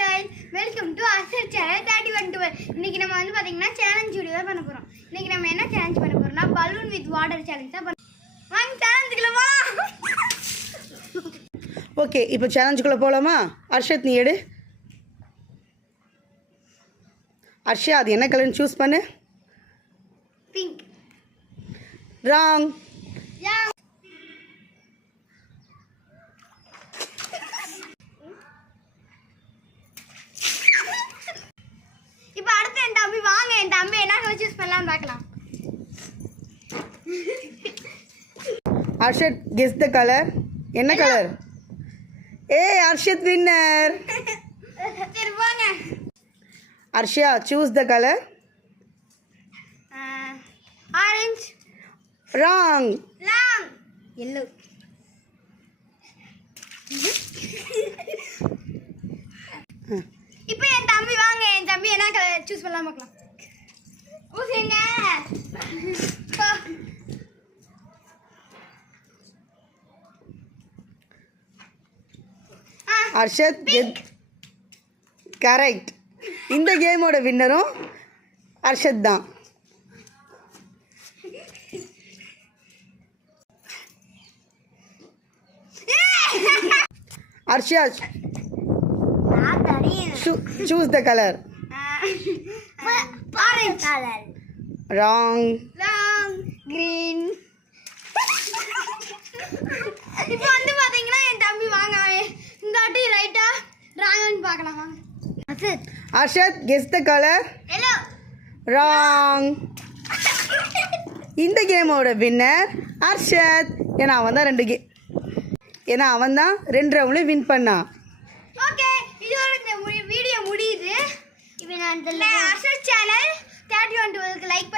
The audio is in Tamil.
guys, welcome to our channel 3112. இன்னைக்கு நம்ம வந்து பாத்தீங்கன்னா சேலஞ்ச் வீடியோ தான் பண்ண போறோம். இன்னைக்கு நம்ம என்ன சேலஞ்ச் பண்ண போறோம்னா balloon with water challenge தான் பண்ண. வாங்க சேலஞ்சுக்குள்ள போலாம். ஓகே, இப்போ சேலஞ்சுக்குள்ள போலாமா? அர்ஷத் நீ எடு. அர்ஷா அது என்ன கலர்னு சூஸ் பண்ணு. Pink. ராங். Yeah. இப்போ அடுத்து என் தம்பி வாங்க, என் தம்பி என்ன கலர் சூஸ் பண்ணலாம் பார்க்கலாம். Arshad guess the colour. என்ன கலர்? ஏய் அர்ஷத் வின்னர். சரி போங்க. Arsha choose the colour. Orange. Wrong. Long. yellow. இப்போ என் தம்பி வாங்க, என் தம்பி என்ன கலர் சூஸ் பண்ணலாம் பார்க்கலாம். ஊசிங்க. அர்ஷத் கரெக்ட். இந்த கேமோட வின்னரும் அர்ஷத் தான். Arsha choose the color. Orange color. Wrong. Long. Green. இப்போ வந்து பாத்தீங்கன்னா என் தம்பி வாங்க, இந்த வாட்டி ரைட்டா டிராகன் பார்க்கலாம் வாங்க. Arshad guess the color. Yellow. Wrong. இந்த கேமோட வின்னர் அர்ஷத். ஏன்னா அவன் தான் ரெண்டு ரவுண்ட்ல வின் பண்ணான். ஓகே, இதோட இந்த வீடியோ முடியுது. இப்போ நான் இந்த அர்ஷத் சேனல் 3112க்கு லைக்